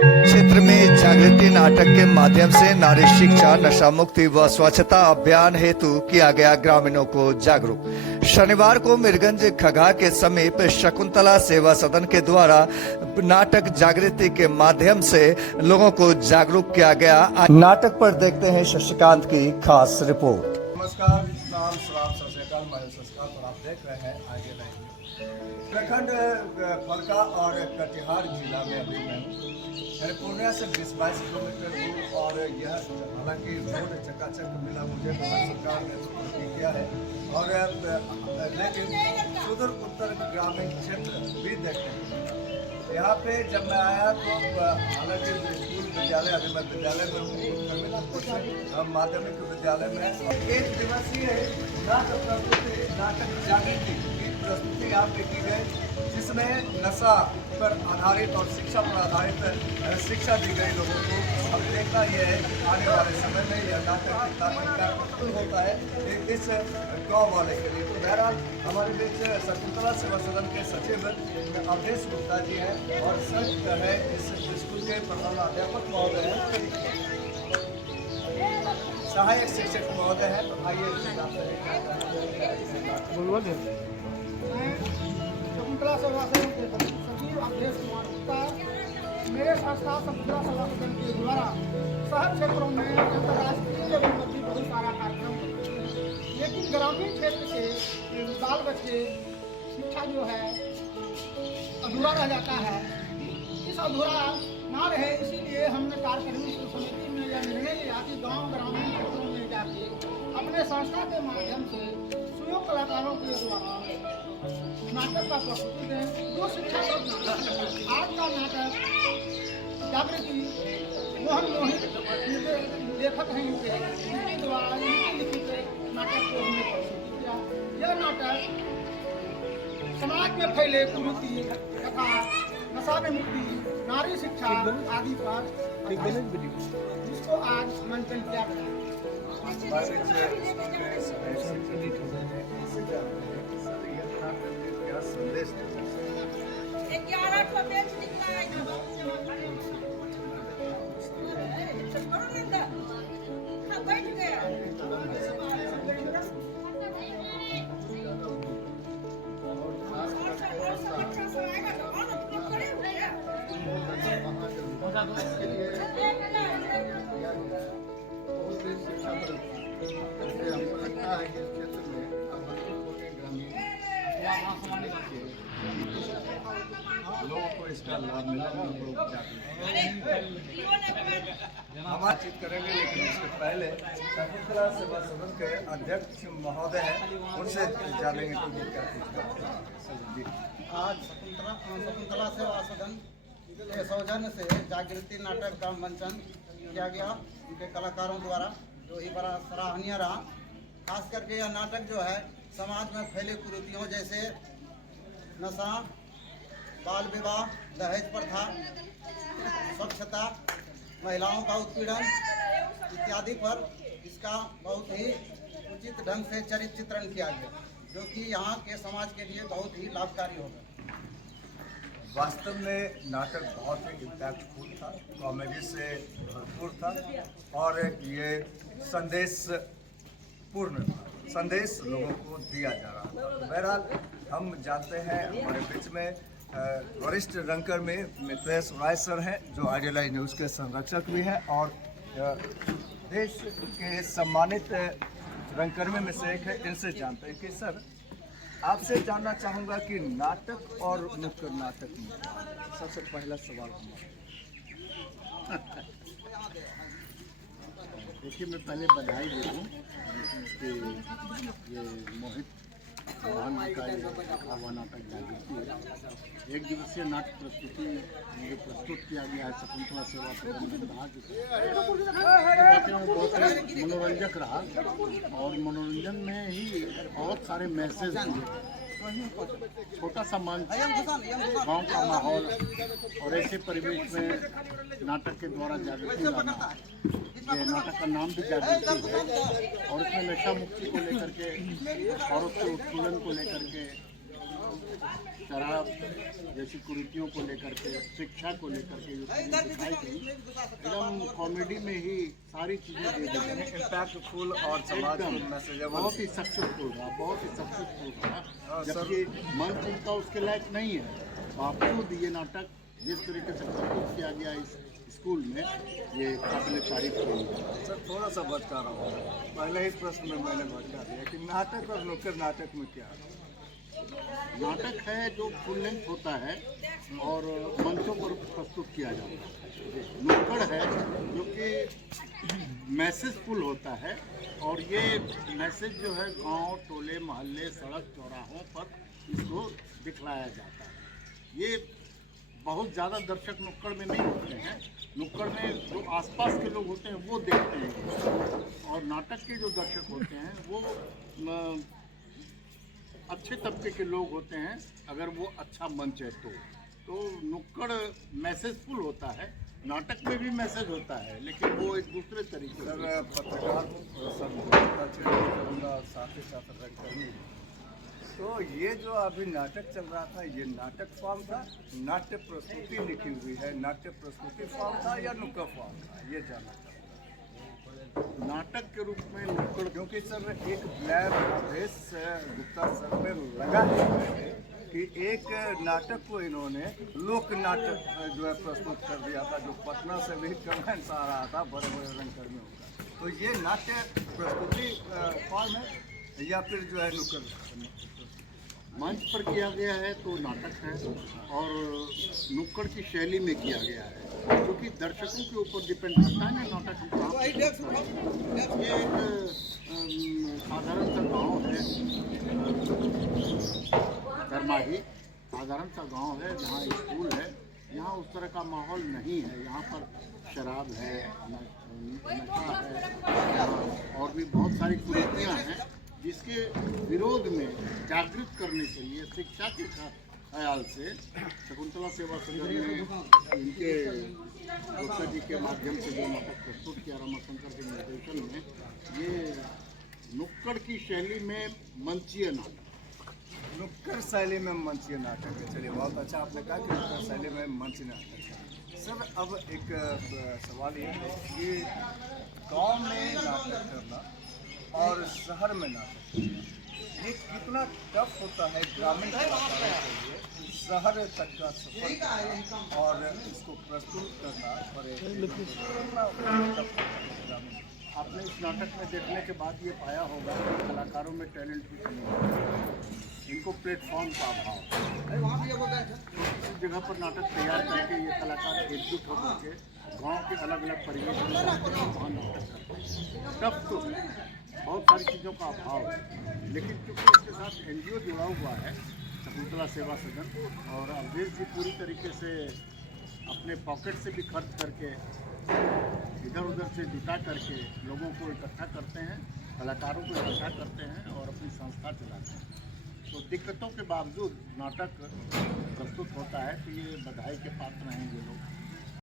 क्षेत्र में जागृति नाटक के माध्यम से नारी शिक्षा, नशा मुक्ति व स्वच्छता अभियान हेतु किया गया ग्रामीणों को जागरूक। शनिवार को मीरगंज खगा के समीप शकुंतला सेवा सदन के द्वारा नाटक जागृति के माध्यम से लोगों को जागरूक किया गया। नाटक पर देखते हैं शशिकांत की खास रिपोर्ट। नमस्कार, नाम सलाम सत श्री अकाल, मैं शशिकांत और आप देख रहे हैं आगे लाइव। उत्तराखंड फलका और कटिहार जिला में अभी मैं पूर्णिया से 20-22 किलोमीटर दूर, और यह हालांकि रोड चकाचक मिला मुझे, भारत सरकार ने तरक्की किया है, और लेकिन सुदूर उत्तर ग्रामीण क्षेत्र भी देखते हैं। यहाँ पे जब मैं आया तो हालांकि स्कूल विद्यालय, अभी मैं विद्यालय में हूँ, माध्यमिक विद्यालय में 1 दिवसीय नाटक जागृति की प्रस्तुति यहाँ पे की गई, जिसमें नशा पर आधारित और शिक्षा पर आधारित शिक्षा दी गई लोगों को। अब देखना यह है कि आने वाले समय में यह नाटक कितना इम्पैक्टफुल होता है इस गाँव वाले के लिए। तो बहरहाल हमारे बीच शकुंतला सेवा सदन के सचिव अवधेश गुप्ता जी हैं, और सच है इस स्कूल के प्रधानाध्यापक महोदय हैं, सहायक शिक्षक महोदय हैं। तो आइए शकुंतला सेवा सदन के सचिव अवधेश कुमार गुप्ता, मेरे संस्था शकुंतला सेवा सदन के द्वारा शहर क्षेत्रों में अंतर्राष्ट्रीय भी बहुत सारा कार्यक्रम होते हैं, लेकिन ग्रामीण क्षेत्र के बाल बच्चे शिक्षा जो है अधूरा रह जाता है। इस अधूरा ना रहे, इसीलिए हमने कार्यक्रमी समिति में यह निर्णय लिया कि गाँव ग्रामीण क्षेत्रों में जाके अपने संस्था के माध्यम से स्वयं कलाकारों के द्वारा नाटक का प्रस्तुति दें। जो शिक्षा आज का नाटक जागृति मोहन मोहित लेखक हैं इनके द्वारा इनके लिखित नाटक को हमने प्रस्तुत किया। यह नाटक समाज में फैले कुरीति तथा नशा में मुक्ति, नारी शिक्षा आदि पर जिसको आज मंचन किया गया। लोगों को इसका लाभ मिला। हम बातचीत करेंगे, लेकिन इससे पहले शकुंतला सेवा सदन के अध्यक्ष महोदय हैं, उनसे जानेंगे कि क्या चीज। आज शकुंतला सेवा सदन के सौजन्य से जागृति नाटक का मंचन किया गया उनके कलाकारों द्वारा, जो ही बड़ा सराहनीय रहा। खास करके यह नाटक जो है समाज में फैले कुरीतियों जैसे नशा, बाल विवाह, दहेज प्रथा, स्वच्छता, महिलाओं का उत्पीड़न इत्यादि पर इसका बहुत ही उचित ढंग से चरित्र चित्रण किया गया, जो कि यहाँ के समाज के लिए बहुत ही लाभकारी होगा। वास्तव में नाटक बहुत ही इम्पैक्टफुल था, कॉमेडी से भरपूर था, और ये संदेश पूर्ण संदेश लोगों को दिया जा रहा था। तो बहरहाल हम जानते हैं हमारे बीच में वरिष्ठ रंकर में मित्रेश राय सर हैं, जो आईडीएलआई न्यूज़ के संरक्षक भी हैं और देश के सम्मानित रंगकर्मी में से एक है। इनसे जानते हैं कि सर, आपसे जानना चाहूँगा कि नाटक और नुक्कड़ नाटक में सबसे पहला सवाल हमारा। देखिए, मैं पहले बधाई दे दूँ कि ये मोहित चौहान का हुआ नाटक जागृति है। 1 दिवसीय नाटक प्रस्तुति मुझे प्रस्तुत किया गया है शकुंतला सेवा सदन में। बहुत मनोरंजक रहा, और मनोरंजन में ही बहुत सारे मैसेज दिए। छोटा सा मंच, गांव का माहौल और ऐसे परिवेश में नाटक के द्वारा जागृति लाना, ये नाटक का नाम भी जागृति है। और इसमें नशा मुक्ति को लेकर के, औरत के उत्पीड़न को लेकर के शराब जैसी कुरीतियों को लेकर के, शिक्षा को लेकर के जो चीज़ें दिखाई गई, एकदम कॉमेडी में ही सारी चीज़ें दे दी गई। इम्पैक्टफुल और समाज को मैसेज बहुत ही सक्सेसफुल रहा, बहुत ही सक्सेसफुल रहा, जबकि मंच इनका उसके लायक नहीं है। बावजूद ये नाटक जिस तरीके से प्रस्तुत किया गया इस स्कूल में, ये काबिल तारीफ है। सर थोड़ा सा भटका रहा हूँ, पहले ही प्रश्न में मैंने भटका दिया कि नाटक और नुक्कड़ नाटक में क्या है? नाटक है जो फुल लेंथ होता है और मंचों पर प्रस्तुत किया जाता है। नुक्कड़ है जो कि मैसेजफुल होता है और ये मैसेज जो है गांव, टोले, मोहल्ले, सड़क, चौराहों पर इसको दिखलाया जाता है। ये बहुत ज़्यादा दर्शक नुक्कड़ में नहीं होते हैं, नुक्कड़ में जो आसपास के लोग होते हैं वो देखते हैं, और नाटक के जो दर्शक होते हैं वो अच्छे तबके के लोग होते हैं, अगर वो अच्छा मंच है तो नुक्कड़ मैसेजफुल होता है। नाटक में भी मैसेज होता है लेकिन वो एक दूसरे तरीके से। पत्रकार करूँगा, साथ ही साथ रंगकर्मी। तो ये जो अभी नाटक चल रहा था, ये नाटक फॉर्म था, नाट्य प्रस्तुति लिखी हुई है, नाट्य प्रस्तुति फॉर्म था या नुक्कड़ फॉर्म था, ये जानना चाहूँगा। नाटक के रूप में नुक्कड़, क्योंकि सर एक ब्लैक आदेश गुप्ता सर पे लगा है कि एक नाटक को इन्होंने लोक नाटक जो है प्रस्तुत कर दिया था, जो पटना से भी कमेंट्स आ रहा था बड़े बड़े रंगकर्मियों का। तो ये नाट्य प्रस्तुति फॉर्म है या फिर जो है नुक्कड़ मंच पर किया गया है तो नाटक है, और नुक्कड़ की शैली में किया गया है, क्योंकि दर्शकों के ऊपर डिपेंड करता है ना नाटक। ये एक साधारण सा गांव है, धर्माही साधारण सा गांव है जहाँ स्कूल है। यहाँ उस तरह का माहौल नहीं है, यहाँ पर शराब है, नशा है और भी बहुत सारी कुरीतियाँ हैं, जिसके विरोध में जागृत करने के लिए शिक्षा के ख्याल से शकुंतला सेवा सदन ने इनके गुप्ता जी के माध्यम से जो नाटक प्रस्तुत किया रमाशंकर के निर्देशन में, ये नुक्कड़ की शैली में मंचीय नाटक, नुक्कड़ शैली में मंचीय नाटक है। चलिए बहुत अच्छा आपने कहा कि नुक्कड़ शैली में मंचीय नाटक है। सर अब एक सवाल ये है कि गांव में नाटक करना और शहर में नाटक, ये कितना टफ होता है ग्रामीण कलाकारों के लिए शहर तक का सफर करना और इसको प्रस्तुत करना पड़े, कितना टफ होता है ग्रामीण? आपने इस नाटक में देखने के बाद ये पाया होगा कि कलाकारों में टैलेंट भी कमी है, इनको प्लेटफॉर्म का अभाव। किसी जगह पर नाटक तैयार करके ये कलाकार एकजुट होकर के गाँव के अलग अलग परिवेश में वहाँ नाटक करते हैं। टफ तो बहुत सारी चीज़ों का अभाव है, लेकिन क्योंकि इसके साथ NGO जुड़ा हुआ है, शकुंतला सेवा सदन, और अवधेश जी पूरी तरीके से अपने पॉकेट से भी खर्च करके इधर उधर से जुटा करके लोगों को इकट्ठा करते हैं, कलाकारों को इकट्ठा करते हैं और अपनी संस्था चलाते हैं। तो दिक्कतों के बावजूद नाटक प्रस्तुत होता है, तो ये बधाई के पात्र हैं ये लोग।